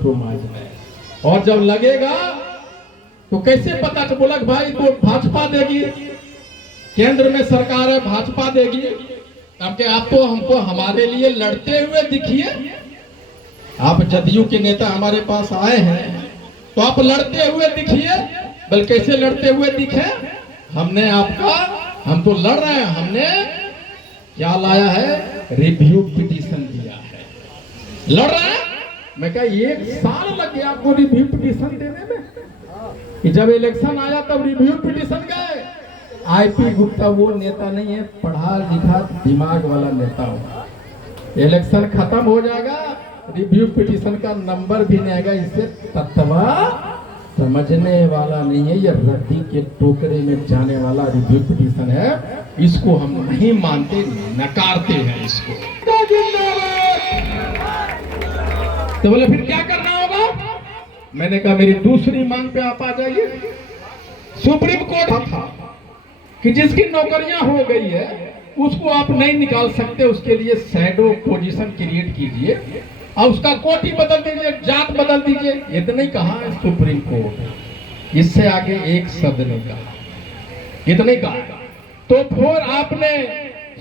Compromise है। और जब लगेगा तो कैसे पता चल, बोला भाई तो भाजपा देगी, केंद्र में सरकार है भाजपा देगी, अब के आप तो हमको हमारे लिए लड़ते हुए दिखिए। आप जदयू के नेता हमारे पास आए हैं तो आप लड़ते हुए दिखिए, बल कैसे लड़ते हुए दिखे? हमने आपका, हम तो लड़ रहे हैं, हमने क्या लाया है? रिव्यू पिटीशन दिया है, लड़ रहे हैं। मैं कहा 1 साल लग गया आपको रिव्यू पिटीशन देने में, कि जब इलेक्शन आया तब रिव्यू पिटीशन गए। आईपी गुप्ता वो नेता नहीं है, पढ़ा लिखा दिमाग वाला नेता हो। इलेक्शन खत्म हो जाएगा, रिव्यू पिटीशन का नंबर भी नहीं आएगा। इससे तत्वा समझने वाला नहीं है, ये रद्दी के टोकरे में जाने वाला रिव्यू पिटीशन है। इसको हम नहीं मानते, नकारते हैं इसको। तो बोले फिर क्या करना होगा? मैंने कहा मेरी दूसरी मांग पे आप आ जाइए। सुप्रीम कोर्ट था कि जिसकी नौकरियां हो गई है उसको आप नहीं निकाल सकते, उसके लिए शैडो पोजीशन क्रिएट कीजिए और उसका कोटि बदल दीजिए, जात बदल दीजिए। ये तो नहीं कहा है सुप्रीम कोर्ट, इससे आगे एक शब्द नहीं कहा, इतना ही कहा। तो फिर आपने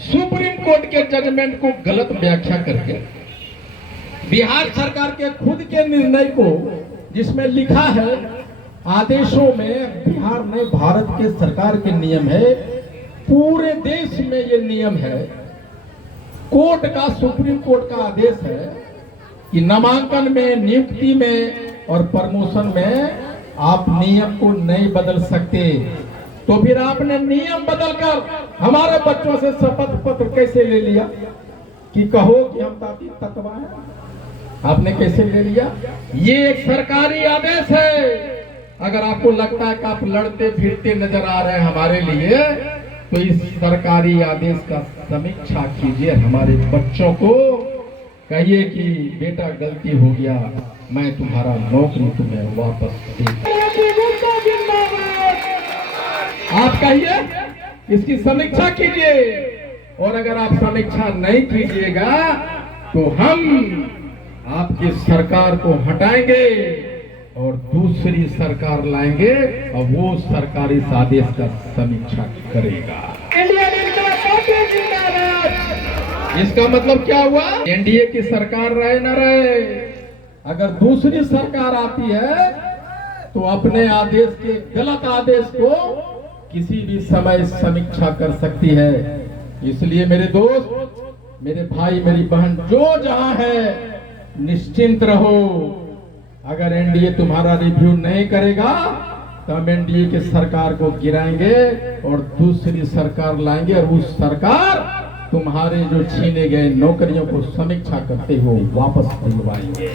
सुप्रीम कोर्ट के जजमेंट को गलत व्याख्या करके बिहार सरकार के खुद के निर्णय को, जिसमें लिखा है आदेशों में, बिहार में भारत के सरकार के नियम है, पूरे देश में ये नियम है, कोर्ट का, सुप्रीम कोर्ट का आदेश है कि नामांकन में, नियुक्ति में और प्रमोशन में आप नियम को नहीं बदल सकते। तो फिर आपने नियम बदलकर हमारे बच्चों से शपथ पत्र कैसे ले लिया कि कहो कि हम ताती तत्वा हैं? आपने कैसे ले लिया? ये एक सरकारी आदेश है। अगर आपको लगता है कि आप लड़ते फिरते नजर आ रहे हैं हमारे लिए, तो इस सरकारी आदेश का समीक्षा कीजिए, हमारे बच्चों को कहिए कि बेटा गलती हो गया, मैं तुम्हारा नौकरी तुम्हें वापस दे। आप कहिए, इसकी समीक्षा कीजिए, और अगर आप समीक्षा नहीं कीजिएगा तो हम आपकी सरकार को हटाएंगे और दूसरी सरकार लाएंगे और वो सरकारी इस आदेश का समीक्षा करेगा। इसका मतलब क्या हुआ? एनडीए की सरकार रहे न रहे, अगर दूसरी सरकार आती है तो अपने आदेश के, गलत आदेश को किसी भी समय समीक्षा कर सकती है। इसलिए मेरे दोस्त, मेरे भाई, मेरी बहन, जो जहां है निश्चिंत रहो। अगर एनडीए तुम्हारा रिव्यू नहीं करेगा तो हम एनडीए की सरकार को गिराएंगे और दूसरी सरकार लाएंगे, और उस सरकार तुम्हारे जो छीने गए नौकरियों को समीक्षा करते हुए वापस दिलवाएंगे।